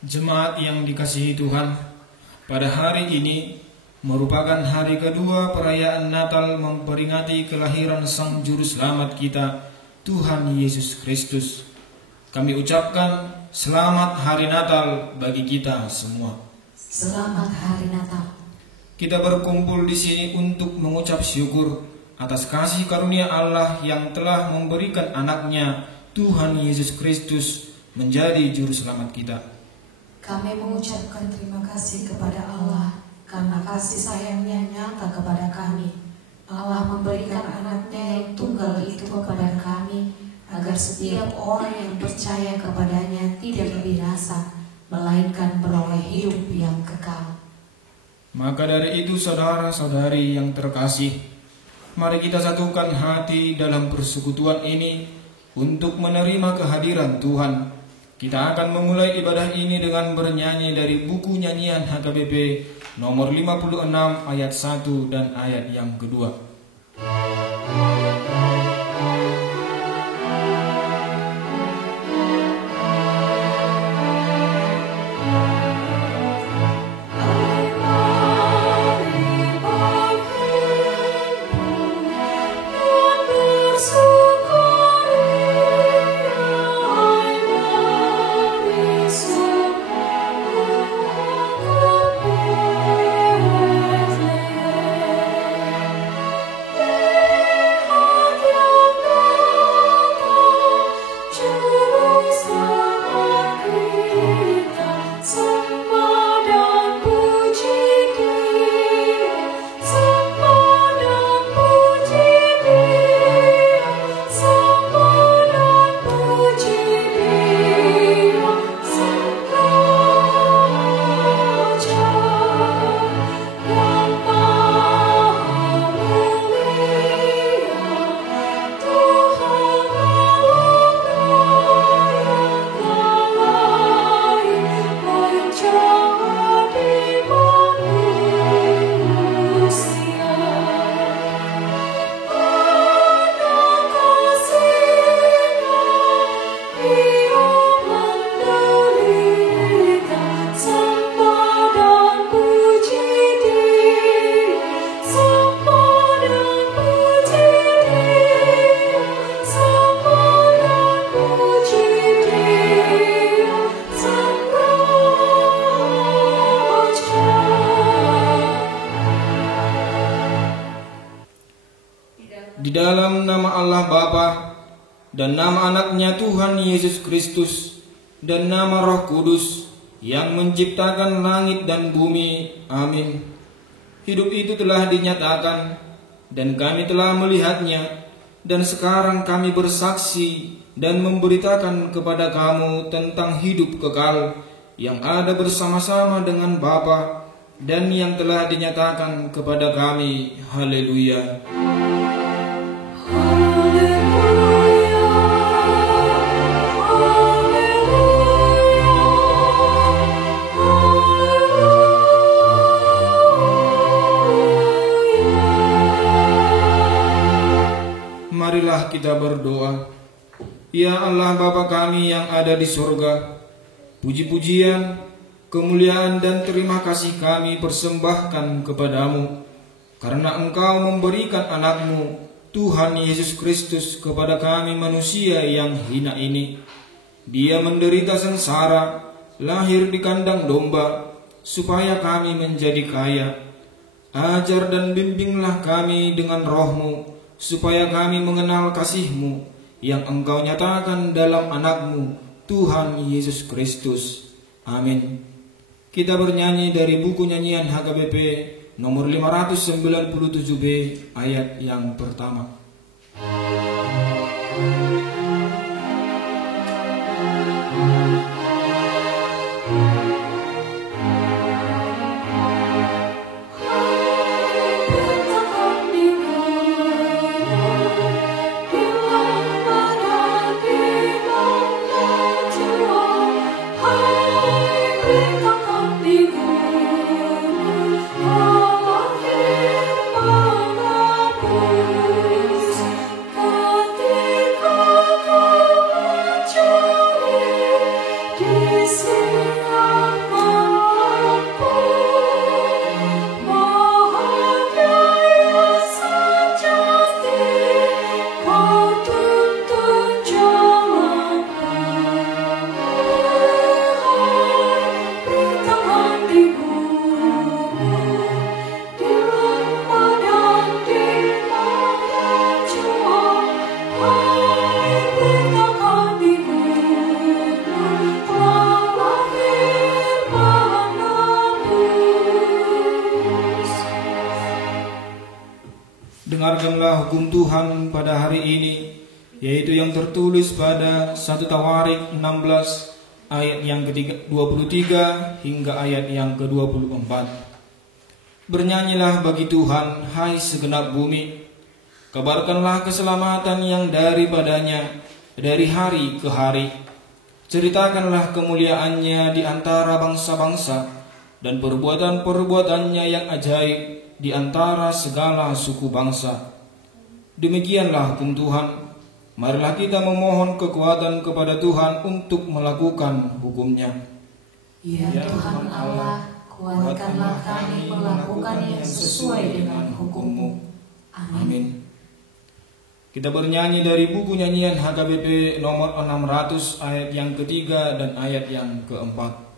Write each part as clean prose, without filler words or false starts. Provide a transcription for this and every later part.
Jemaat yang dikasihi Tuhan, pada hari ini merupakan hari kedua perayaan Natal memperingati kelahiran Sang Juru Selamat kita, Tuhan Yesus Kristus. Kami ucapkan selamat hari Natal bagi kita semua. Selamat hari Natal. Kita berkumpul di sini untuk mengucap syukur atas kasih karunia Allah yang telah memberikan anaknya, Tuhan Yesus Kristus, menjadi Juru Selamat kita. Kami mengucapkan terima kasih kepada Allah karena kasih sayangnya nyata kepada kami. Allah memberikan anaknya yang tunggal itu kepada kami, agar setiap orang yang percaya kepadanya tidak binasa, melainkan beroleh hidup yang kekal. Maka dari itu saudara-saudari yang terkasih, mari kita satukan hati dalam persekutuan ini untuk menerima kehadiran Tuhan. Kita akan memulai ibadah ini dengan bernyanyi dari buku nyanyian HKBP nomor 56 ayat 1 dan ayat yang kedua. Di dalam nama Allah Bapa dan nama anaknya Tuhan Yesus Kristus dan nama Roh Kudus yang menciptakan langit dan bumi. Amin. Hidup itu telah dinyatakan dan kami telah melihatnya, dan sekarang kami bersaksi dan memberitakan kepada kamu tentang hidup kekal yang ada bersama-sama dengan Bapa dan yang telah dinyatakan kepada kami. Haleluya. Marilah kita berdoa. Ya Allah Bapa kami yang ada di surga, puji-pujian, kemuliaan dan terima kasih kami persembahkan kepadamu, karena Engkau memberikan anakmu, Tuhan Yesus Kristus, kepada kami manusia yang hina ini. Dia menderita sengsara, lahir di kandang domba, supaya kami menjadi kaya. Ajar dan bimbinglah kami dengan Roh-Mu, supaya kami mengenal kasih-Mu yang Engkau nyatakan dalam anakmu, Tuhan Yesus Kristus. Amin. Kita bernyanyi dari buku nyanyian HKBP nomor 597B ayat yang pertama. Ketika hukum Tuhan pada hari ini, yaitu yang tertulis pada 1 Tawarik 16 ayat yang ke-23 hingga ayat yang ke-24. Bernyanyilah bagi Tuhan, hai segenap bumi, kabarkanlah keselamatan yang daripadanya dari hari ke hari. Ceritakanlah kemuliaannya di antara bangsa-bangsa dan perbuatan-perbuatannya yang ajaib di antara segala suku bangsa. Demikianlah hukum Tuhan. Marilah kita memohon kekuatan kepada Tuhan untuk melakukan hukum-Nya. Ya Tuhan Allah, kuatkanlah kami melakukan yang sesuai dengan hukum-Mu. Amin. Kita bernyanyi dari buku nyanyian HKBP nomor 600 ayat yang ketiga dan ayat yang keempat.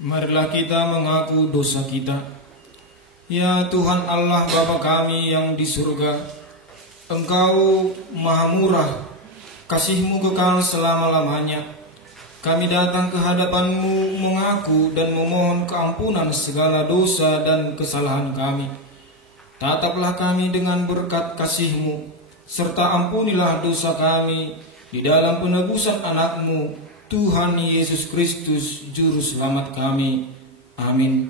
Marilah kita mengaku dosa kita. Ya Tuhan Allah Bapa kami yang di surga, Engkau maha murah, kasih-Mu kekal selama-lamanya. Kami datang ke hadapan-Mu mengaku dan memohon keampunan segala dosa dan kesalahan kami. Tataplah kami dengan berkat kasih-Mu, serta ampunilah dosa kami di dalam penebusan anak-Mu, Tuhan Yesus Kristus, Juru Selamat kami. Amin.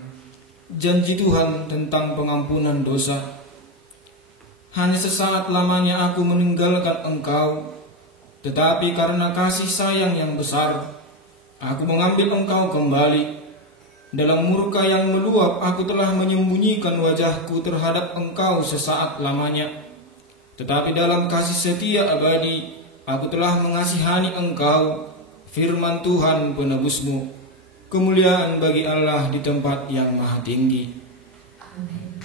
Janji Tuhan tentang pengampunan dosa. Hanya sesaat lamanya aku meninggalkan Engkau, tetapi karena kasih sayang yang besar, aku mengambil Engkau kembali. Dalam murka yang meluap, aku telah menyembunyikan wajahku terhadap Engkau sesaat lamanya. Tetapi dalam kasih setia abadi, aku telah mengasihani Engkau, firman Tuhan penebus-Mu. Kemuliaan bagi Allah di tempat yang maha tinggi. Amin.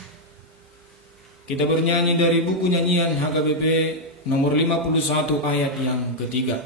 Kita bernyanyi dari buku nyanyian HKBP nomor 51 ayat yang ketiga.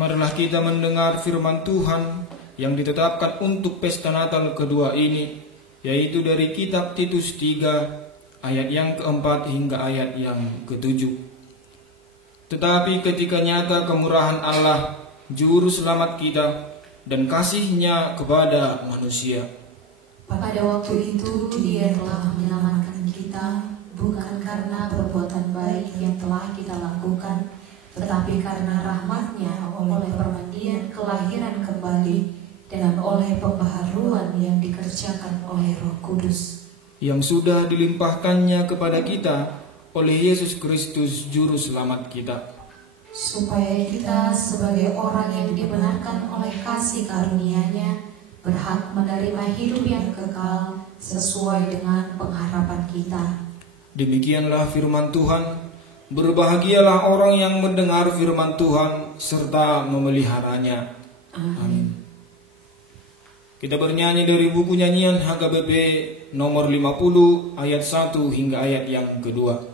Marilah kita mendengar firman Tuhan yang ditetapkan untuk pesta Natal kedua ini, yaitu dari kitab Titus 3 ayat yang keempat hingga ayat yang ketujuh. Tetapi ketika nyata kemurahan Allah, Juru Selamat kita, dan kasih-Nya kepada manusia, Pada waktu itu Dia telah menyelamatkan kita, bukan karena perbuatan baik yang telah kita lakukan, tetapi karena rahmat-Nya oleh permandian kelahiran kembali dan oleh pembaharuan yang dikerjakan oleh Roh Kudus, yang sudah dilimpahkannya kepada kita oleh Yesus Kristus Juru Selamat kita, supaya kita sebagai orang yang dibenarkan oleh kasih karunia-Nya berhak menerima hidup yang kekal sesuai dengan pengharapan kita. Demikianlah firman Tuhan. Berbahagialah orang yang mendengar firman Tuhan serta memeliharanya. Amin. Kita bernyanyi dari buku nyanyian HKBP nomor 50 ayat 1 hingga ayat yang kedua.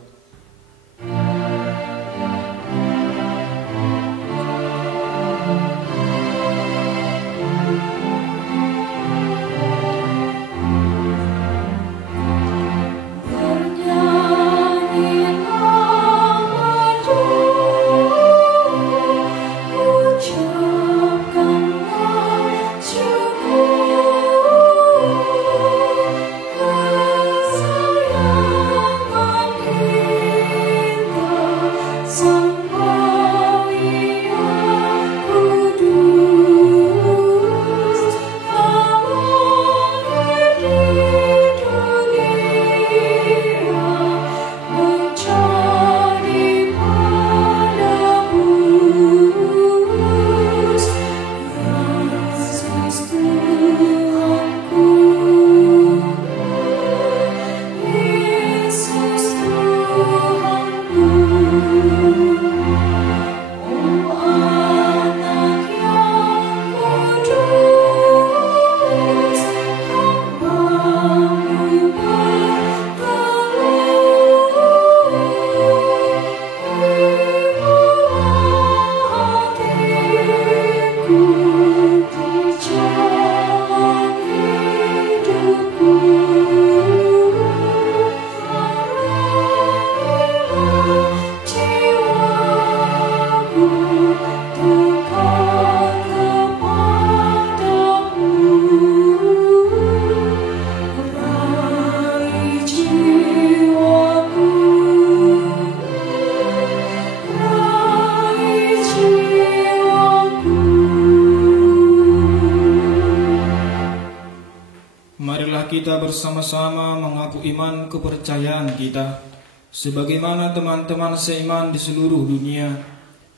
Kita bersama-sama mengaku iman kepercayaan kita sebagaimana teman-teman seiman di seluruh dunia.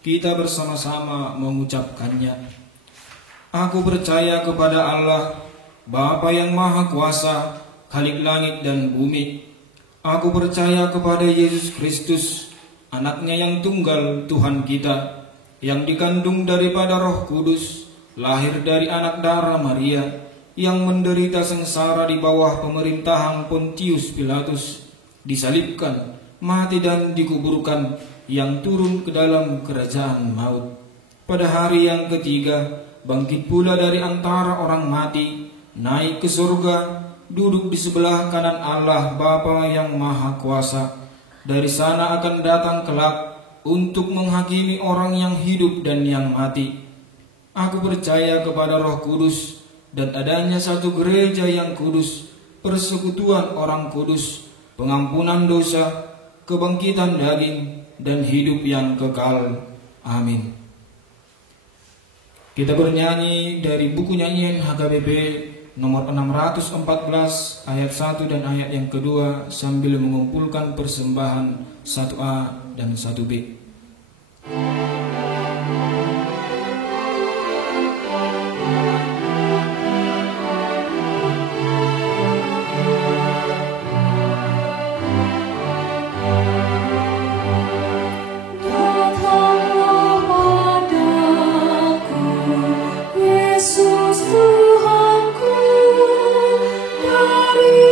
Kita bersama-sama mengucapkannya. Aku percaya kepada Allah, Bapa yang Maha Kuasa, Khalik langit dan bumi. Aku percaya kepada Yesus Kristus, Anaknya yang tunggal Tuhan kita, yang dikandung daripada Roh Kudus, lahir dari anak darah Maria, yang menderita sengsara di bawah pemerintahan Pontius Pilatus, disalibkan, mati dan dikuburkan, yang turun ke dalam kerajaan maut. Pada hari yang ketiga, bangkit pula dari antara orang mati, naik ke surga, duduk di sebelah kanan Allah Bapa yang Maha Kuasa. Dari sana akan datang kelak untuk menghakimi orang yang hidup dan yang mati. Aku percaya kepada Roh Kudus, dan adanya satu gereja yang kudus, persekutuan orang kudus, pengampunan dosa, kebangkitan daging, dan hidup yang kekal. Amin. Kita bernyanyi dari buku nyanyian HKBP nomor 614 ayat 1 dan ayat yang kedua sambil mengumpulkan persembahan 1A dan 1B.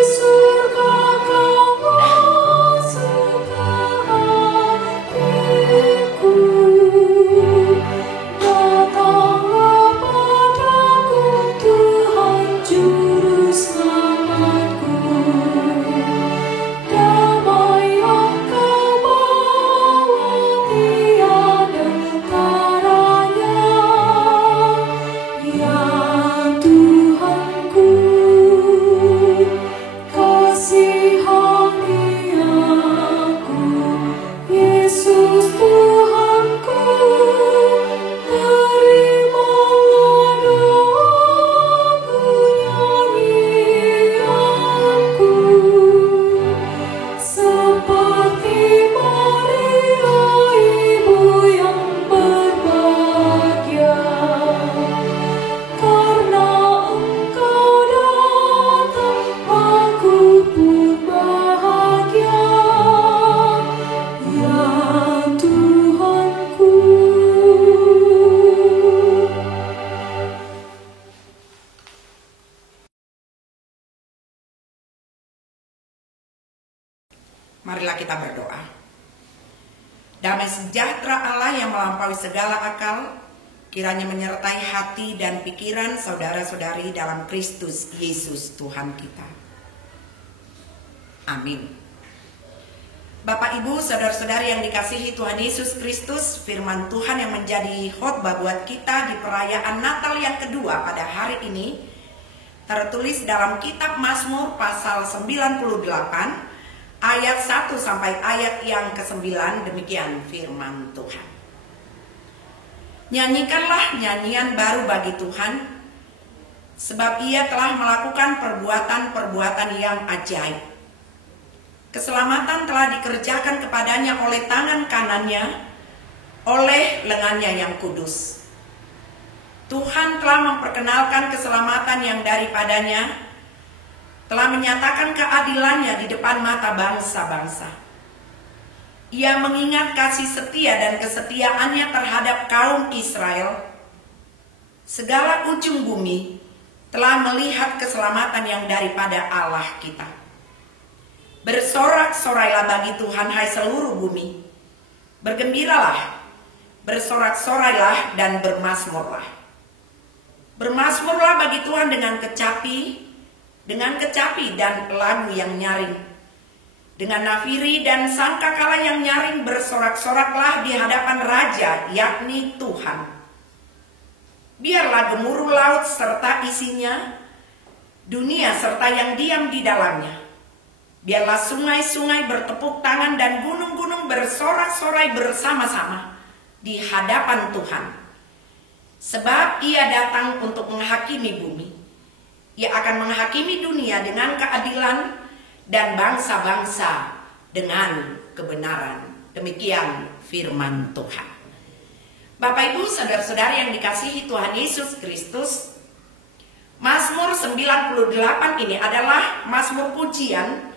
Surga kau masuk ke hati. marilah kita berdoa. Damai sejahtera Allah yang melampaui segala akal, kiranya menyertai hati dan pikiran saudara-saudari dalam Kristus Yesus Tuhan kita. Amin. Bapak, Ibu, saudara-saudari yang dikasihi Tuhan Yesus Kristus, firman Tuhan yang menjadi khotbah buat kita di perayaan Natal yang kedua pada hari ini tertulis dalam kitab Mazmur pasal 98 ayat 1 sampai ayat yang ke-9. Demikian firman Tuhan. Nyanyikanlah nyanyian baru bagi Tuhan, sebab Ia telah melakukan perbuatan-perbuatan yang ajaib. Keselamatan telah dikerjakan kepadanya oleh tangan kanannya, oleh lengannya yang kudus. Tuhan telah memperkenalkan keselamatan yang daripadanya, telah menyatakan keadilannya di depan mata bangsa-bangsa. Ia mengingat kasih setia dan kesetiaannya terhadap kaum Israel. Segala ujung bumi telah melihat keselamatan yang daripada Allah kita. Bersorak-sorailah bagi Tuhan, hai seluruh bumi. Bergembiralah, bersorak-sorailah dan bermasmurlah. Bermasmurlah bagi Tuhan dengan kecapi dan lagu yang nyaring. Dengan nafiri dan sangkakala yang nyaring bersorak-soraklah di hadapan Raja, yakni Tuhan. Biarlah gemuruh laut serta isinya, dunia serta yang diam di dalamnya. Biarlah sungai-sungai bertepuk tangan dan gunung-gunung bersorak-sorai bersama-sama di hadapan Tuhan. Sebab Ia datang untuk menghakimi bumi. Ia akan menghakimi dunia dengan keadilan dan bangsa-bangsa dengan kebenaran. Demikian firman Tuhan. Bapak, Ibu, saudara-saudari yang dikasihi Tuhan Yesus Kristus, Mazmur 98 ini adalah mazmur pujian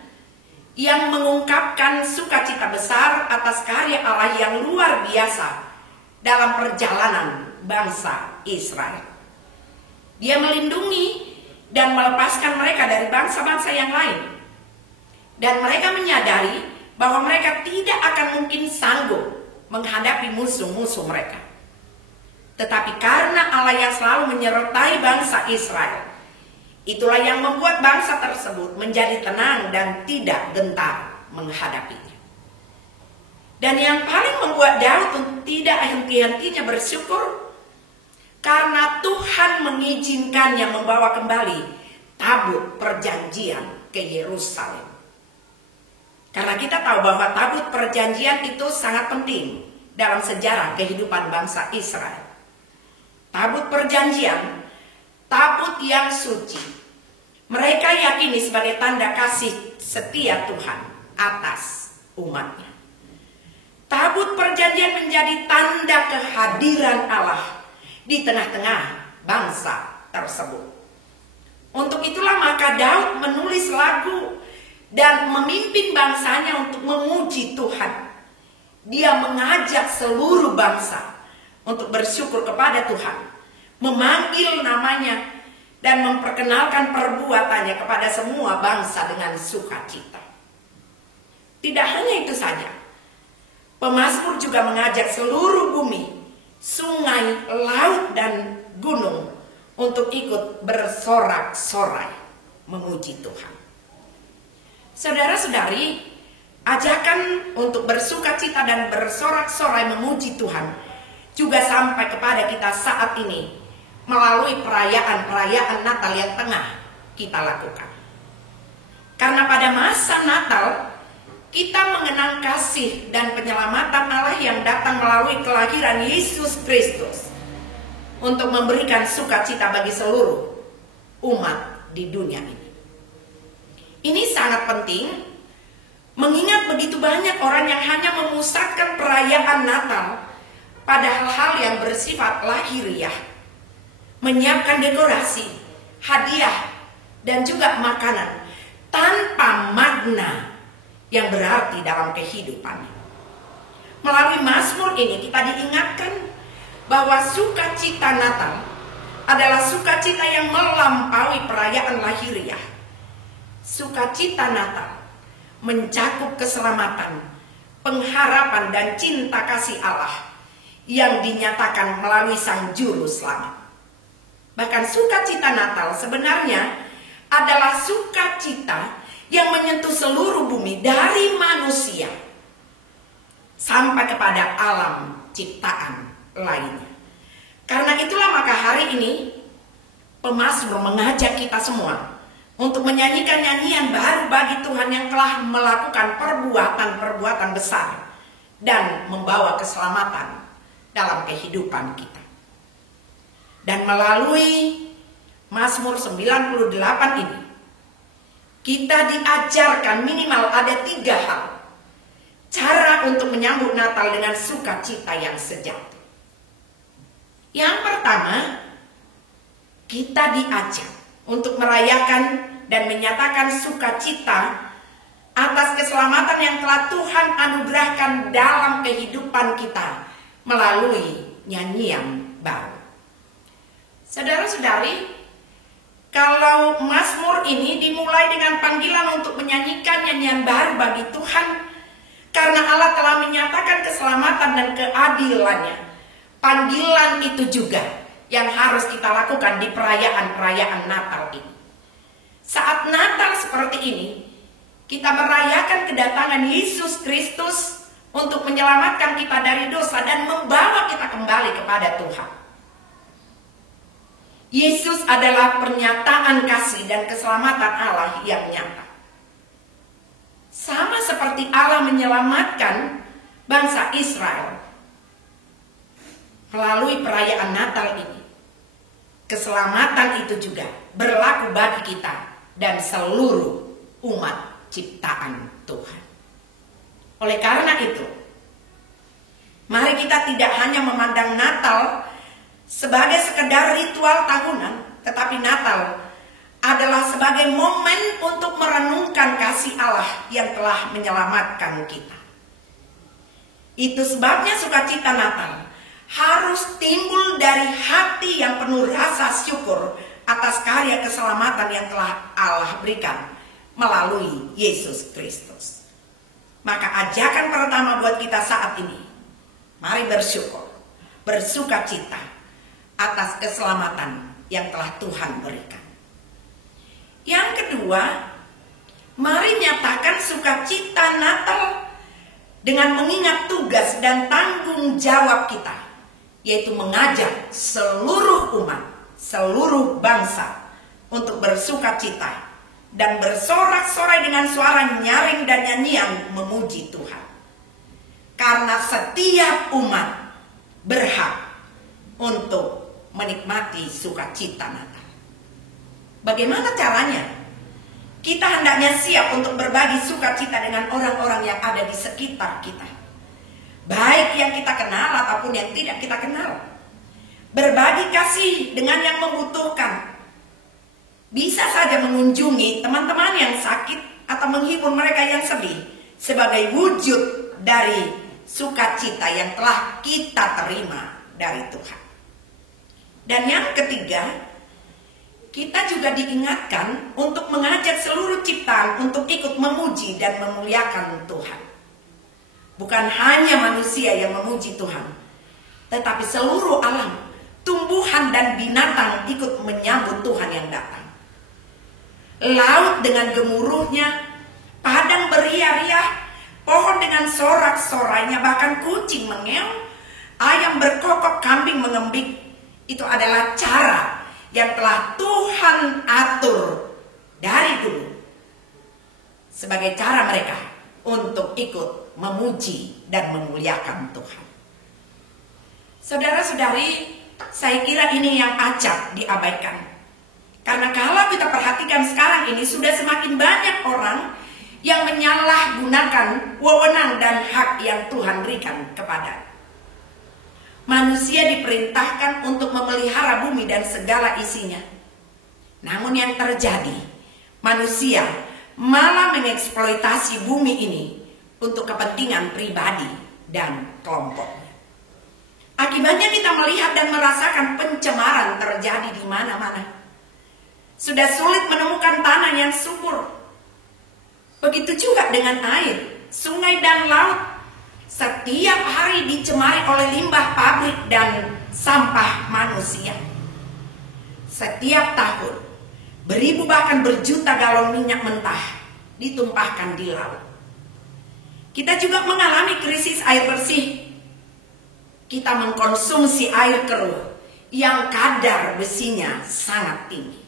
yang mengungkapkan sukacita besar atas karya Allah yang luar biasa dalam perjalanan bangsa Israel. Dia melindungi dan melepaskan mereka dari bangsa-bangsa yang lain. Dan mereka menyadari bahwa mereka tidak akan mungkin sanggup menghadapi musuh-musuh mereka. Tetapi karena Allah yang selalu menyertai bangsa Israel, itulah yang membuat bangsa tersebut menjadi tenang dan tidak gentar menghadapinya. Dan yang paling membuat Daud untuk tidak henti-hentinya bersyukur, karena Tuhan mengizinkannya membawa kembali tabut perjanjian ke Yerusalem. Karena kita tahu bahwa tabut perjanjian itu sangat penting dalam sejarah kehidupan bangsa Israel. Tabut perjanjian, tabut yang suci, mereka yakini sebagai tanda kasih setia Tuhan atas umatnya. Tabut perjanjian menjadi tanda kehadiran Allah di tengah-tengah bangsa tersebut. Untuk itulah maka Daud menulis lagu dan memimpin bangsanya untuk memuji Tuhan. Dia mengajak seluruh bangsa untuk bersyukur kepada Tuhan, memanggil namanya, dan memperkenalkan perbuatannya kepada semua bangsa dengan sukacita. Tidak hanya itu saja, pemazmur juga mengajak seluruh bumi, sungai, laut, dan gunung untuk ikut bersorak-sorai memuji Tuhan. Saudara-saudari, ajakan untuk bersukacita dan bersorak-sorai memuji Tuhan juga sampai kepada kita saat ini melalui perayaan-perayaan Natal yang tengah kita lakukan. Karena pada masa Natal kita mengenang kasih dan penyelamatan Allah yang datang melalui kelahiran Yesus Kristus untuk memberikan sukacita bagi seluruh umat di dunia ini. Ini sangat penting, mengingat begitu banyak orang yang hanya memusatkan perayaan Natal pada hal-hal yang bersifat lahiriah, menyiapkan dekorasi, hadiah, dan juga makanan tanpa makna yang berarti dalam kehidupan. Melalui Mazmur ini kita diingatkan bahwa sukacita Natal adalah sukacita yang melampaui perayaan lahiriah. Sukacita Natal mencakup keselamatan, pengharapan, dan cinta kasih Allah yang dinyatakan melalui Sang Juru Selamat. Bahkan sukacita Natal sebenarnya adalah sukacita yang menyentuh seluruh bumi dari manusia sampai kepada alam ciptaan lainnya. Karena itulah maka hari ini pemazmur mengajak kita semua untuk menyanyikan nyanyian baru bagi Tuhan yang telah melakukan perbuatan-perbuatan besar dan membawa keselamatan dalam kehidupan kita. Dan melalui Mazmur 98 ini, kita diajarkan minimal ada 3 hal cara untuk menyambut Natal dengan sukacita yang sejati. Yang pertama, kita diajak untuk merayakan dan menyatakan sukacita atas keselamatan yang telah Tuhan anugerahkan dalam kehidupan kita melalui nyanyian baru. Saudara-saudari, kalau Mazmur ini dimulai dengan panggilan untuk menyanyikan nyanyian baru bagi Tuhan, karena Allah telah menyatakan keselamatan dan keadilannya. Panggilan itu juga yang harus kita lakukan di perayaan-perayaan Natal ini. Saat Natal seperti ini, kita merayakan kedatangan Yesus Kristus untuk menyelamatkan kita dari dosa dan membawa kita kembali kepada Tuhan. Yesus adalah pernyataan kasih dan keselamatan Allah yang nyata. Sama seperti Allah menyelamatkan bangsa Israel melalui perayaan Natal ini, keselamatan itu juga berlaku bagi kita dan seluruh umat ciptaan Tuhan. Oleh karena itu, mari kita tidak hanya memandang Natal sebagai sekedar ritual tahunan, tetapi Natal adalah sebagai momen untuk merenungkan kasih Allah yang telah menyelamatkan kita. Itu sebabnya sukacita Natal harus timbul dari hati yang penuh rasa syukur atas karya keselamatan yang telah Allah berikan melalui Yesus Kristus. Maka ajakan pertama buat kita saat ini, mari bersyukur, bersukacita atas keselamatan yang telah Tuhan berikan. Yang kedua, mari nyatakan sukacita Natal dengan mengingat tugas dan tanggung jawab kita, yaitu mengajak seluruh umat, seluruh bangsa untuk bersukacita dan bersorak-sorai dengan suara nyaring dan nyanyian memuji Tuhan. Karena setiap umat berhak untuk menikmati sukacita Natal. Bagaimana caranya? Kita hendaknya siap untuk berbagi sukacita dengan orang-orang yang ada di sekitar kita, baik yang kita kenal ataupun yang tidak kita kenal. Berbagi kasih dengan yang membutuhkan. Bisa saja mengunjungi teman-teman yang sakit atau menghibur mereka yang sedih sebagai wujud dari sukacita yang telah kita terima dari Tuhan. Dan yang ketiga, kita juga diingatkan untuk mengajak seluruh ciptaan untuk ikut memuji dan memuliakan Tuhan. Bukan hanya manusia yang memuji Tuhan, tetapi seluruh alam, tumbuhan dan binatang ikut menyambut Tuhan yang datang. Laut dengan gemuruhnya, padang beria-ria, pohon dengan sorak-sorainya, bahkan kucing mengeong, ayam berkokok, kambing mengembik. Itu adalah cara yang telah Tuhan atur dari dulu sebagai cara mereka untuk ikut memuji dan memuliakan Tuhan. Saudara-saudari, saya kira ini yang acap diabaikan. Karena kalau kita perhatikan sekarang ini sudah semakin banyak orang yang menyalahgunakan wewenang dan hak yang Tuhan berikan kepada. Manusia diperintahkan untuk memelihara bumi dan segala isinya. Namun yang terjadi, manusia malah mengeksploitasi bumi ini untuk kepentingan pribadi dan kelompoknya. Akibatnya kita melihat dan merasakan pencemaran terjadi di mana-mana. Sudah sulit menemukan tanah yang subur. Begitu juga dengan air, sungai dan laut. Setiap hari dicemari oleh limbah pabrik dan sampah manusia. Setiap tahun, beribu bahkan berjuta galon minyak mentah ditumpahkan di laut. Kita juga mengalami krisis air bersih. Kita mengkonsumsi air keruh yang kadar besinya sangat tinggi.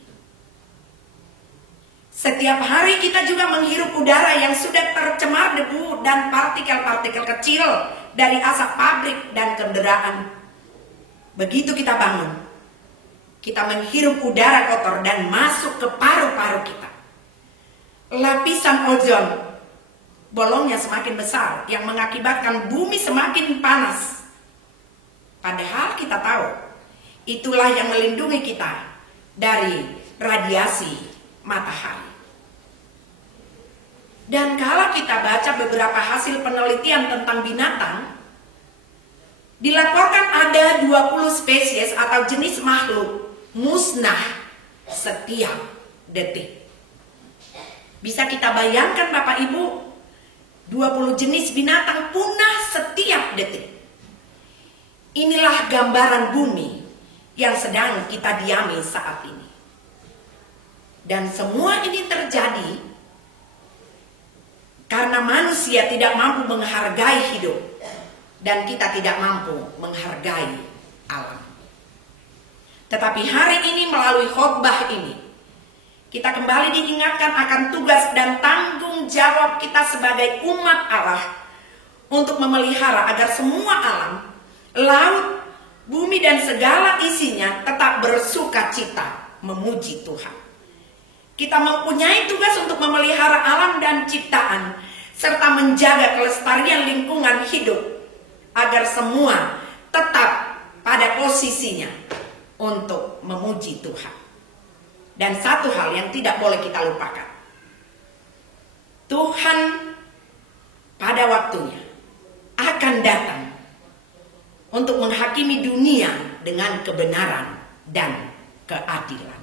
Setiap hari kita juga menghirup udara yang sudah tercemar debu dan partikel-partikel kecil dari asap pabrik dan kendaraan. Begitu kita bangun, kita menghirup udara kotor dan masuk ke paru-paru kita. Lapisan ozon, bolongnya semakin besar yang mengakibatkan bumi semakin panas. Padahal kita tahu, itulah yang melindungi kita dari radiasi matahari. Dan kalau kita baca beberapa hasil penelitian tentang binatang, dilaporkan ada 20 spesies atau jenis makhluk musnah setiap detik. Bisa kita bayangkan Bapak Ibu, 20 jenis binatang punah setiap detik. Inilah gambaran bumi yang sedang kita diami saat ini. Dan semua ini terjadi karena manusia tidak mampu menghargai hidup dan kita tidak mampu menghargai alam. Tetapi hari ini melalui khotbah ini, kita kembali diingatkan akan tugas dan tanggung jawab kita sebagai umat Allah untuk memelihara agar semua alam, laut, bumi dan segala isinya tetap bersukacita memuji Tuhan. Kita mempunyai tugas untuk memelihara alam dan ciptaan serta menjaga kelestarian lingkungan hidup agar semua tetap pada posisinya untuk memuji Tuhan. Dan satu hal yang tidak boleh kita lupakan, Tuhan pada waktunya akan datang untuk menghakimi dunia dengan kebenaran dan keadilan.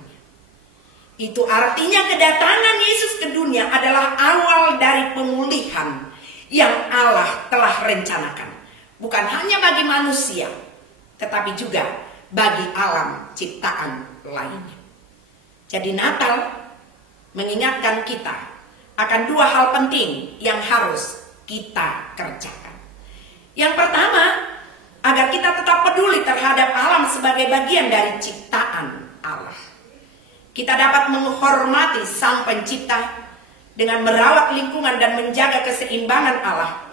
Itu artinya kedatangan Yesus ke dunia adalah awal dari pemulihan yang Allah telah rencanakan. Bukan hanya bagi manusia, tetapi juga bagi alam ciptaan lainnya. Jadi Natal mengingatkan kita akan dua hal penting yang harus kita kerjakan. Yang pertama, agar kita tetap peduli terhadap alam sebagai bagian dari ciptaan Allah. Kita dapat menghormati Sang Pencipta dengan merawat lingkungan dan menjaga keseimbangan Allah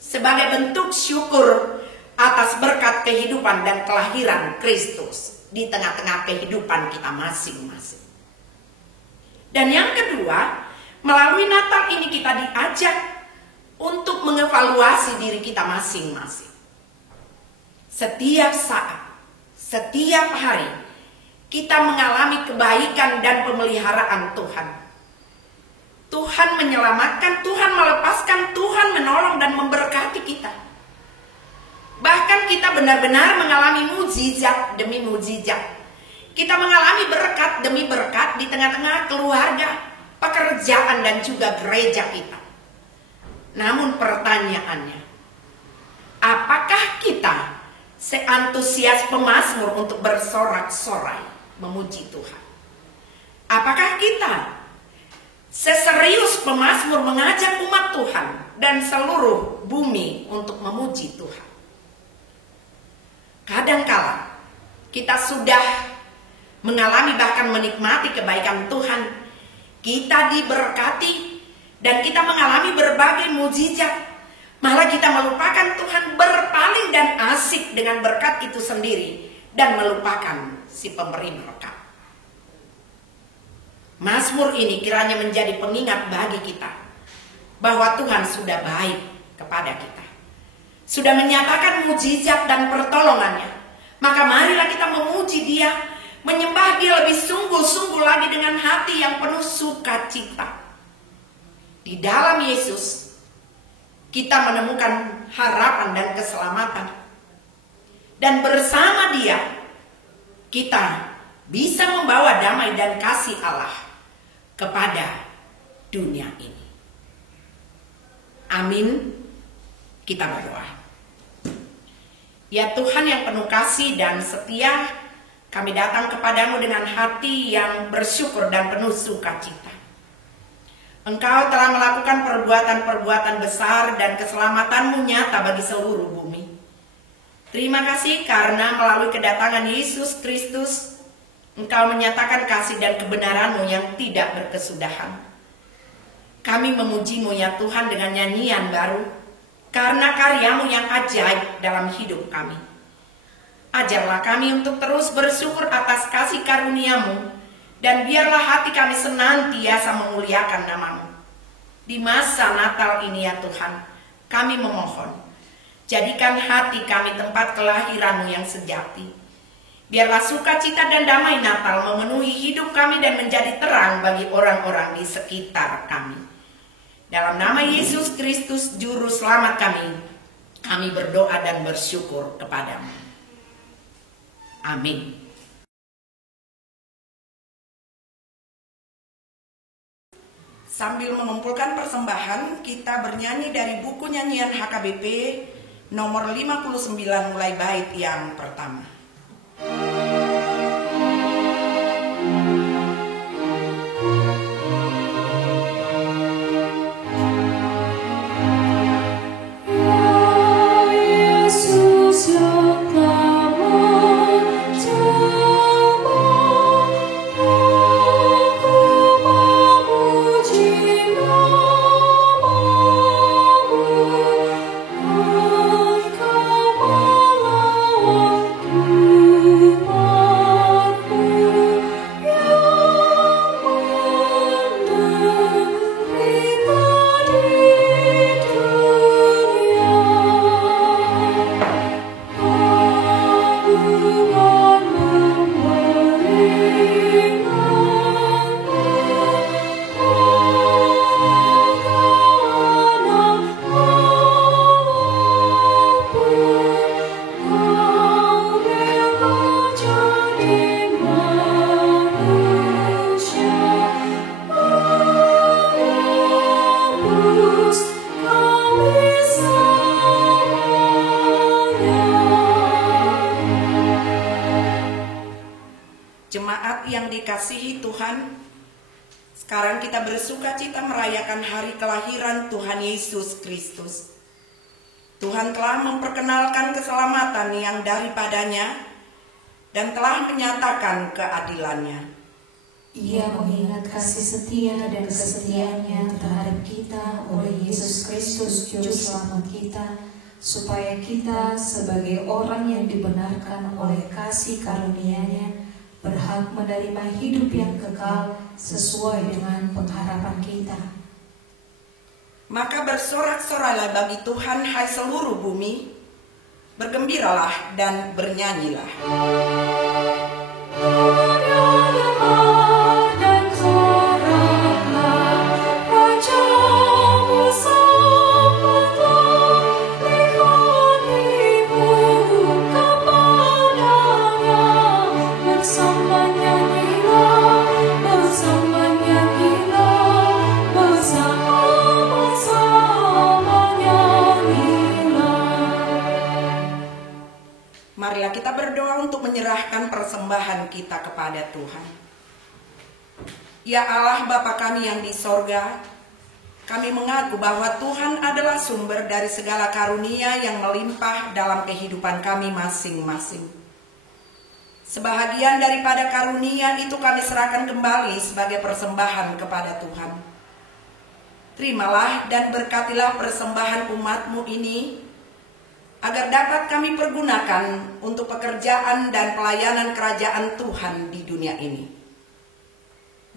sebagai bentuk syukur atas berkat kehidupan dan kelahiran Kristus di tengah-tengah kehidupan kita masing-masing. Dan yang kedua, melalui Natal ini kita diajak untuk mengevaluasi diri kita masing-masing. Setiap saat, setiap hari, kita mengalami kebaikan dan pemeliharaan Tuhan. Tuhan menyelamatkan, Tuhan melepaskan, Tuhan menolong dan memberkati kita. Bahkan kita benar-benar mengalami mujizat demi mujizat. Kita mengalami berkat demi berkat di tengah-tengah keluarga, pekerjaan dan juga gereja kita. Namun pertanyaannya, apakah kita seantusias pemazmur untuk bersorak-sorai memuji Tuhan? Apakah kita seserius pemazmur mengajak umat Tuhan dan seluruh bumi untuk memuji Tuhan? Kadangkala kita sudah mengalami bahkan menikmati kebaikan Tuhan, kita diberkati dan kita mengalami berbagai mujizat, malah kita melupakan Tuhan, berpaling dan asik dengan berkat itu sendiri dan melupakan si pemberi berkat. Mazmur ini kiranya menjadi pengingat bagi kita bahwa Tuhan sudah baik kepada kita, sudah menyatakan mujizat dan pertolongannya. Maka marilah kita memuji Dia, menyembah Dia lebih sungguh-sungguh lagi dengan hati yang penuh sukacita. Di dalam Yesus kita menemukan harapan dan keselamatan. Dan bersama Dia kita bisa membawa damai dan kasih Allah kepada dunia ini. Amin. Kita berdoa. Ya Tuhan yang penuh kasih dan setia, kami datang kepadamu dengan hati yang bersyukur dan penuh sukacita. Engkau telah melakukan perbuatan-perbuatan besar dan keselamatanmu nyata bagi seluruh bumi. Terima kasih karena melalui kedatangan Yesus Kristus, Engkau menyatakan kasih dan kebenaranmu yang tidak berkesudahan. Kami memujimu ya Tuhan dengan nyanyian baru, karena karyamu yang ajaib dalam hidup kami. Ajarlah kami untuk terus bersyukur atas kasih karuniamu, dan biarlah hati kami senantiasa memuliakan namamu. Di masa Natal ini ya Tuhan, kami memohon, jadikan hati kami tempat kelahiranmu yang sejati. Biarlah sukacita dan damai Natal memenuhi hidup kami dan menjadi terang bagi orang-orang di sekitar kami. Dalam nama Yesus Kristus, Juru Selamat kami berdoa dan bersyukur kepadamu. Amin. Sambil mengumpulkan persembahan, kita bernyanyi dari buku nyanyian HKBP nomor 59 mulai bait yang pertama. Jemaat yang dikasihi Tuhan, sekarang kita bersukacita merayakan hari kelahiran Tuhan Yesus Kristus. Tuhan telah memperkenalkan keselamatan yang daripadanya dan telah menyatakan keadilannya. Ia mengingat kasih setia dan kesetiaannya terhadap kita oleh Yesus Kristus Juru Selamat kita, supaya kita sebagai orang yang dibenarkan oleh kasih karunia-Nya berhak menerima hidup yang kekal sesuai dengan pengharapan kita. Maka bersorak-soraklah bagi Tuhan hai seluruh bumi, bergembiralah dan bernyanyilah. Marilah kita berdoa untuk menyerahkan persembahan kita kepada Tuhan. Ya Allah Bapa kami yang di sorga, kami mengaku bahwa Tuhan adalah sumber dari segala karunia yang melimpah dalam kehidupan kami masing-masing. Sebahagian daripada karunia itu kami serahkan kembali sebagai persembahan kepada Tuhan. Terimalah dan berkatilah persembahan umat-Mu ini, agar dapat kami pergunakan untuk pekerjaan dan pelayanan kerajaan Tuhan di dunia ini.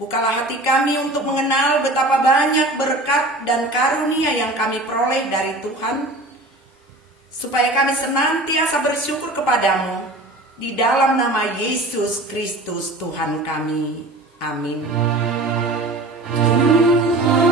Bukalah hati kami untuk mengenal betapa banyak berkat dan karunia yang kami peroleh dari Tuhan, supaya kami senantiasa bersyukur kepadamu, di dalam nama Yesus Kristus Tuhan kami. Amin. Hidupku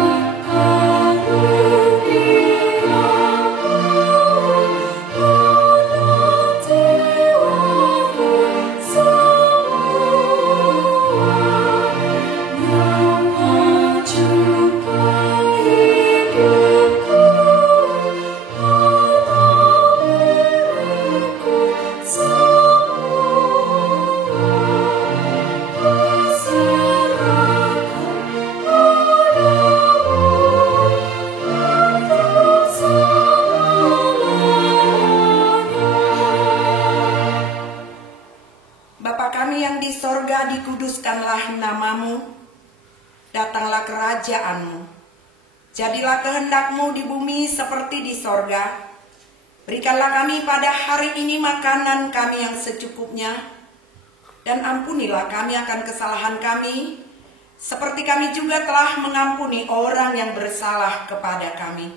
kami yang di sorga, dikuduskanlah namamu. Datanglah kerajaanmu. Jadilah kehendakmu di bumi seperti di sorga. Berikanlah kami pada hari ini makanan kami yang secukupnya. Dan ampunilah kami akan kesalahan kami, seperti kami juga telah mengampuni orang yang bersalah kepada kami.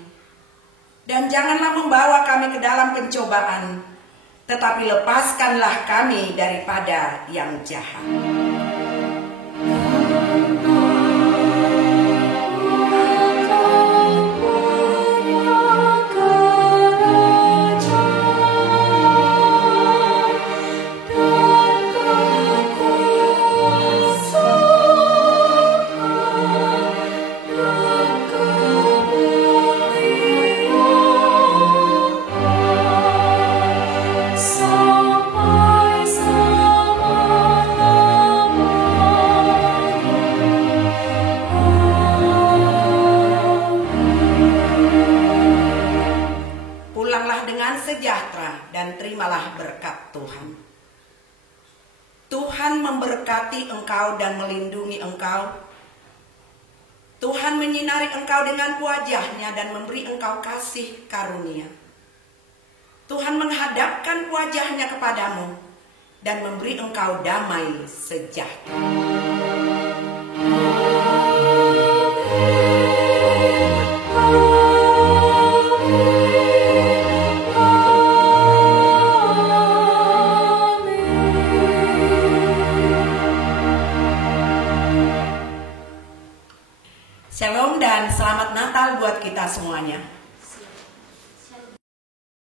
Dan janganlah membawa kami ke dalam pencobaan, tetapi lepaskanlah kami daripada yang jahat. Sejahtera dan terimalah berkat Tuhan. Tuhan memberkati engkau dan melindungi engkau. Tuhan menyinari engkau dengan wajah-Nya dan memberi engkau kasih karunia. Tuhan menghadapkan wajah-Nya kepadamu dan memberi engkau damai sejahtera. Shalom dan selamat Natal buat kita semuanya.